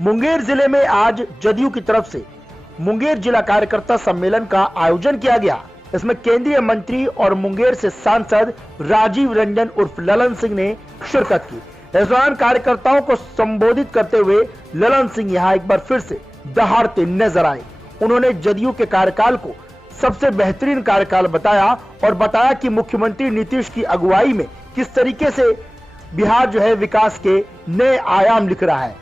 मुंगेर जिले में आज जदयू की तरफ से मुंगेर जिला कार्यकर्ता सम्मेलन का आयोजन किया गया। इसमें केंद्रीय मंत्री और मुंगेर से सांसद राजीव रंजन उर्फ ललन सिंह ने शिरकत की। इस दौरान कार्यकर्ताओं को संबोधित करते हुए ललन सिंह यहाँ एक बार फिर से दहाड़ते नजर आए। उन्होंने जदयू के कार्यकाल को सबसे बेहतरीन कार्यकाल बताया और बताया कि मुख्यमंत्री नीतीश की अगुवाई में किस तरीके से बिहार जो है विकास के नए आयाम लिख रहा है।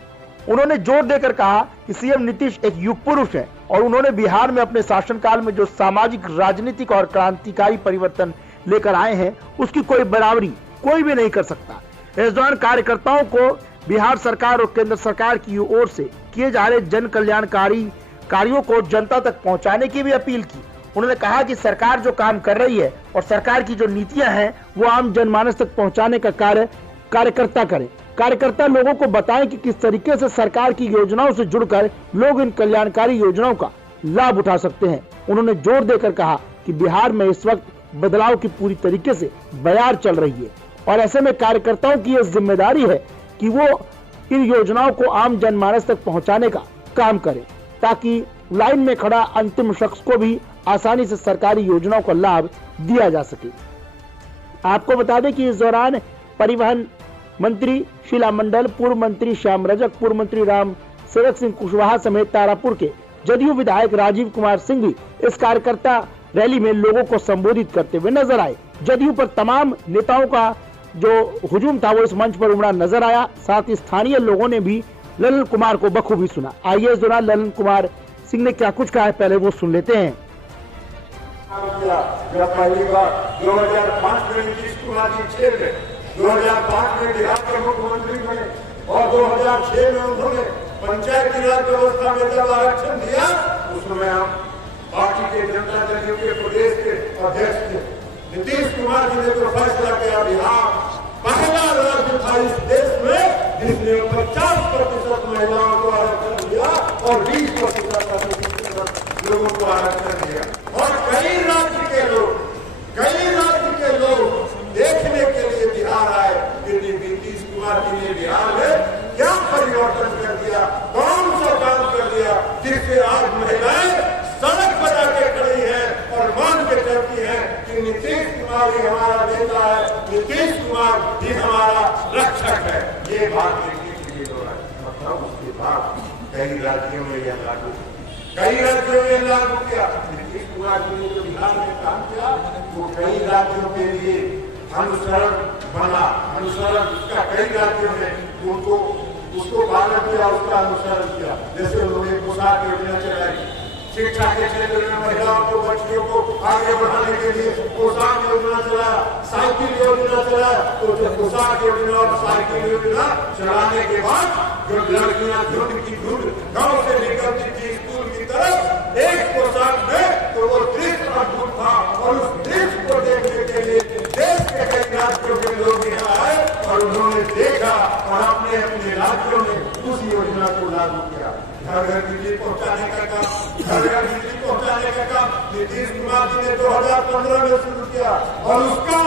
उन्होंने जोर देकर कहा कि सीएम नीतीश एक युग पुरुष है और उन्होंने बिहार में अपने शासनकाल में जो सामाजिक, राजनीतिक और क्रांतिकारी परिवर्तन लेकर आए हैं उसकी कोई बराबरी कोई भी नहीं कर सकता। इस दौरान कार्यकर्ताओं को बिहार सरकार और केंद्र सरकार की ओर से किए जा रहे जन कल्याणकारी कार्यों को जनता तक पहुंचाने की भी अपील की। उन्होंने कहा कि सरकार जो काम कर रही है और सरकार की जो नीतियां हैं वो आम जनमानस तक पहुंचाने का कार्य कार्यकर्ता करें। कार्यकर्ता लोगों को बताएं कि किस तरीके से सरकार की योजनाओं से जुड़कर लोग इन कल्याणकारी योजनाओं का लाभ उठा सकते हैं। उन्होंने जोर देकर कहा कि बिहार में इस वक्त बदलाव की पूरी तरीके से बयार चल रही है और ऐसे में कार्यकर्ताओं की यह जिम्मेदारी है कि वो इन योजनाओं को आम जनमानस तक पहुंचाने का काम करें ताकि लाइन में खड़ा अंतिम शख्स को भी आसानी से सरकारी योजनाओं का लाभ दिया जा सके। आपको बता दें कि इस दौरान परिवहन मंत्री शीला मंडल, पूर्व मंत्री श्याम रजक, पूर्व मंत्री राम सेवक सिंह कुशवाहा समेत तारापुर के जदयू विधायक राजीव कुमार सिंह भी इस कार्यकर्ता रैली में लोगों को संबोधित करते हुए नजर आए। जदयू पर तमाम नेताओं का जो हुजूम था वो इस मंच पर उमड़ा नजर आया। साथ ही स्थानीय लोगों ने भी ललन कुमार को बखूबी सुना। आइए इस दौरान ललन कुमार सिंह ने क्या कुछ कहा है पहले वो सुन लेते हैं। जब पहली बार 2005 में नीतीश कुमार जी जेल में, 2005 में बिहार के मुख्यमंत्री बने और 2006 में उन्होंने पंचायती राज व्यवस्था में जब आरक्षण दिया उस समय हम पार्टी के जनता दल के प्रदेश के अध्यक्ष थे। नीतीश कुमार जी ने तो फैसला किया, बिहार पहला राज्य था इस देश में जिसने 50% महिलाओं को आरक्षण दिया और 20% लोगों को आरक्षण दिया। और कई राज्य के लोग देखने के लिए बिहार आए कि नीतीश कुमार जी ने बिहार में क्या परिवर्तन कर दिया, कौन सा काम कर दिया जिससे आज महिलाएं सड़क पर आके खड़ी है और मान के चलती है कि नीतीश कुमार जी हमारा नेता है, नीतीश कुमार जी हमारा रक्षक है। ये बात देखने के लिए मतलब उसके बाद कई राज्यों में यह लागू किया। नीतीश कुमार जी ने जो बिहार में काम किया वो कई राज्यों के लिए अनुसरण बना, उसका कई राज्यों में उनको उसको पालन किया, उसका अनुसरण किया। जैसे उन्होंने पोशाक योजना चलाई, शिक्षा के क्षेत्र में महिलाओं को, बच्चियों को आगे बढ़ाने के लिए पोशाक योजना चलाया, साइकिल योजना चलाया। तो जब पोशाक योजना और साइकिल योजना चलाने के बाद जब लड़कियां झुंड की झुंड गाँव से निकलती थी स्कूल की तरफ एक पोशाक में, तो वो दृश्य अद्भुत था और उस दृश्य को देखने के लिए देश के कई राज्यों के लोग यहाँ आए और उन्होंने देखा और अपने अपने राज्यों में उस योजना को लागू किया। घर घर बिजली पहुँचाने का काम नीतीश कुमार जी ने 2015 में शुरू किया और उसका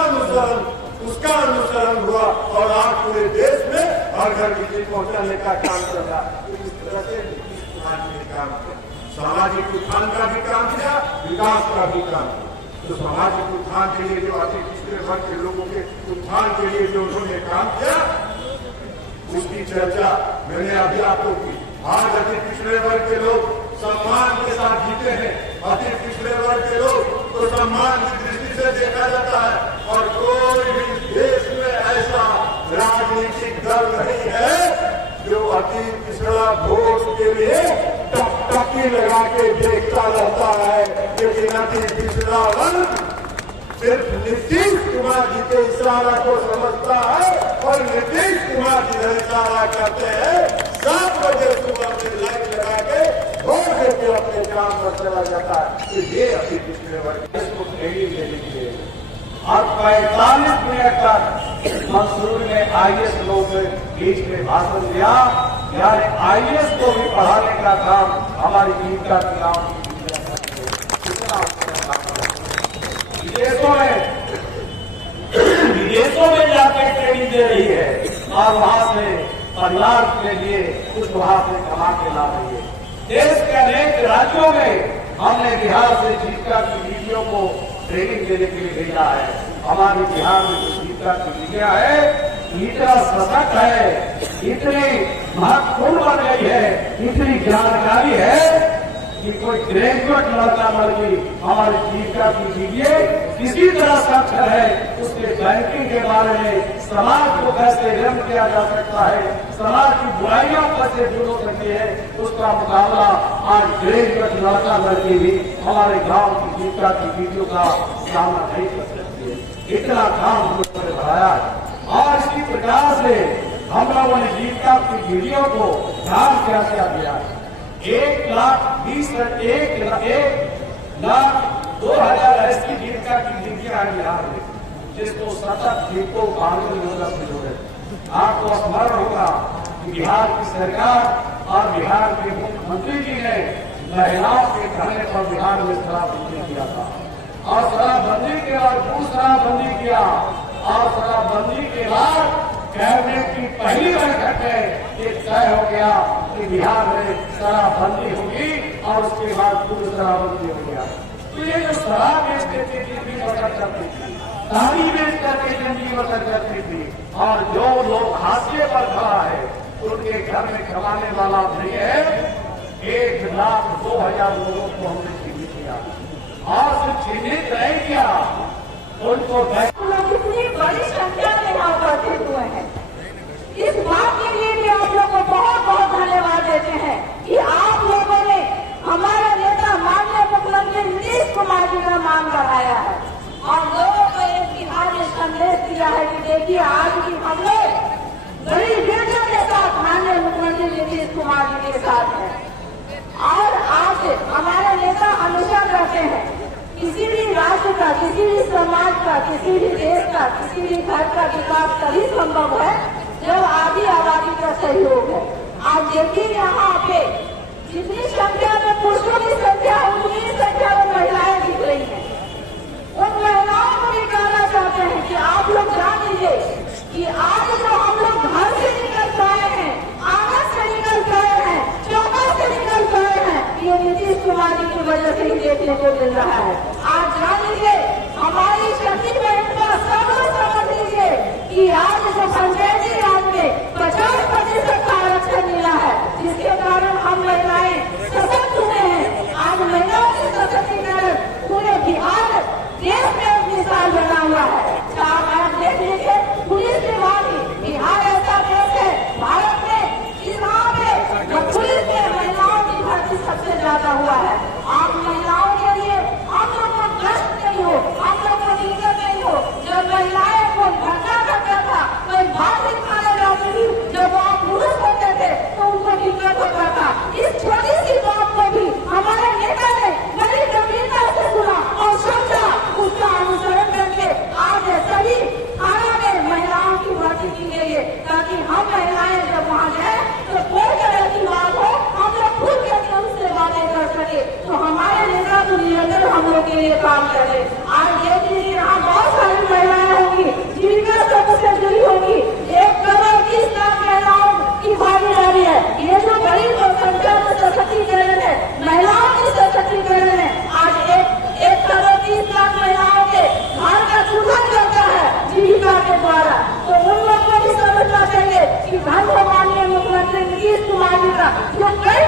अनुसरण हुआ और आज पूरे देश में हर घर बिजली पहुँचाने का काम कर रहा है। इस तरह से नीतीश कुमार जी ने काम किया, सामाजिक उत्थान का भी काम किया, विकास का भी काम किया। तो सामाजिक उत्थान के लिए जो अति पिछड़े वर्ग के लोगों के उत्थान के लिए जो उन्होंने काम किया उसकी चर्चा मैंने अभी आपको की। आज अति पिछड़े वर्ग के लोग सम्मान के साथ जीते हैं। अति पिछड़े वर्ग के लोग तो सम्मान की दृष्टि से देखा जाता है और कोई भी देश में ऐसा राजनीतिक दल नहीं है जो अति पिछड़ा वोट के लिए टकटकी लगा के देखता रहता है। लेकिन अति पिछड़ा वर्ग सिर्फ नीतीश कुमार जी के इशारा को समझता है और नीतीश कुमार जी का इशारा करते हैं 7 बजे सुबह में लाइन लगा के वोट देके अपने काम पर चला जाता है। तो ये अति पिछड़े वर्ग इसको ट्रेनिंग देने के लिए और 45 मिनट तक मंसूर ने IAS लोग बीच में भाषण दिया। यानी IAS को भी पढ़ाने का काम हमारी जीविका के नाम विदेशों में जाकर ट्रेनिंग दे रही है और वहां से परिवार के लिए कुछ वहां से कमा के ला रही है। देश के अनेक राज्यों में हमने बिहार से जीविका की दीदियों को ट्रेनिंग देने के लिए भेजा है। हमारे बिहार में जो जीविका की दीदियां है इतना सशक्त है, इतनी महत्वपूर्ण बन गई है, इतनी जानकारी है कि कोई ग्रेजुएट लड़का लड़की हमारी जीविका की दीजिए किसी तरह साक्षर है, उसके बैंकिंग के बारे में समाज को कैसे रंग किया जा सकता है, समाज की बुराइयों कैसे दूर हो सकती है, उसका मुकाबला आज ग्रेजुएट लड़का लड़की भी हमारे गांव की जीविका की दीदियों का सामना नहीं कर सकती है। इतना काम हम लोगों ने बढ़ाया है और इसी प्रकार से हम लोगों ने जीविका की दीदियों को ध्यान क्या दिया है। 1,20,000 ऐसी जीविका की दीदियां बिहार में जिसको सतत जीवको पालन योजना से जोड़े। आपको स्मरण होगा कि बिहार की सरकार और बिहार के मुख्यमंत्री जी ने महिलाओं के कहने पर बिहार में शराबबंदी किया था और शराबबंदी के बाद फिर शराबबंदी किया और शराबबंदी के बाद कैबिनेट की पहली बैठक में ये तय हो गया कि बिहार में शराबबंदी होगी और उसके बाद पूरी शराबबंदी हो गया। तो ये जो शराब बेचते थे जिंदगी बसर करती थी, ताली बेच करके जिंदगी बसर करती थी और जो लोग हाशिए पर खड़ा है उनके घर में कमाने वाला नहीं है। 1,02,000 लोगों को हमने चिन्हित किया और सिर्फ चिन्हित नहीं किया, उनको कितनी बड़ी संख्या में यहाँ उपस्थित हुए हैं। इस बात के लिए भी आप लोग को बहुत बहुत धन्यवाद देते हैं कि आप लोगों ने हमारा नेता माननीय मुख्यमंत्री नीतीश कुमार जी का मान बढ़ाया है और लोगों को एक बिहार में संदेश दिया है कि देखिए आज भी हम लोग बड़ी योजना के साथ माननीय मुख्यमंत्री नीतीश कुमार जी के साथ है। और आज हमारे नेता हमेशा कहते हैं किसी भी राष्ट्र का, किसी भी समाज का, किसी भी देश का, किसी भी घर का विकास तभी संभव है जब आधी आबादी का सहयोग है। आप देखिए यहाँ पे जितनी संख्या में पुरुषों की संख्या है उतनी ही संख्या में महिलाएं दिख रही हैं। उन महिलाओं को भी कहना चाहते हैं कि आप लोग जान लीजिए कि आज जो हम लोग घर से निकल पाए हैं, आंगन से निकल पाए हैं, चौका से निकल पाए हैं, ये नीतीश कुमार जी की वजह से ही देखने को मिल रहा है। आज जान लीजिए हमारी शक्ति बहन का सब समझ लीजिए कि आज जो पंचायती राज में 50% का आरक्षण मिला है, जिसके कारण हम महिलाएं सशक्त हुए हैं। आज महिलाओं के सशक्तिकरण पूरे बिहार देश में एक मिसाल बना हुआ है। आप देख लीजिए पुलिस विभाग बिहार ऐसा देश है भारत में जिसमें पुलिस में महिलाओं की भर्ती सबसे ज्यादा हुआ है। आप महिलाओं के लिए हम लोग को कष्ट नहीं हो, हम लोग को दिक्कत नहीं हो। जब महिलाएं को धरना करता था, कोई बात नहीं खाने जाती थी, जब आप पुरुष होते थे तो उनको दिक्कत होता था। इस छोटी सी बात को भी हमारे नेता ने बड़ी गंभीरता से सुना और समझा, उसका अनुसरण करके आज सभी थाना में महिलाओं की भर्ती की गई है ताकि हम महिलाएं जब वहाँ जाए तो कोई तरह की बात हो हम लोग खुद करके उससे बातें कर सके। तो हमारे नेता तो निरंतर हम लोग के लिए काम कर रहे। आज देख लीजिए यहाँ बहुत सारी महिलाएं होंगी जीविका से जुड़ी होगी। 1,20,00,000 महिलाओं की भागीदारी है। ये जो बड़ी संख्या में सशक्तिकरण है, महिलाओं की सशक्तिकरण है। आज 1,30,00,000 महिलाओं के घर का चूल्हा चलता है जीविका के द्वारा। तो उन लोगों को भी समझना चाहिए कि धन माननीय मुख्यमंत्री नीतीश कुमार जी का जो कई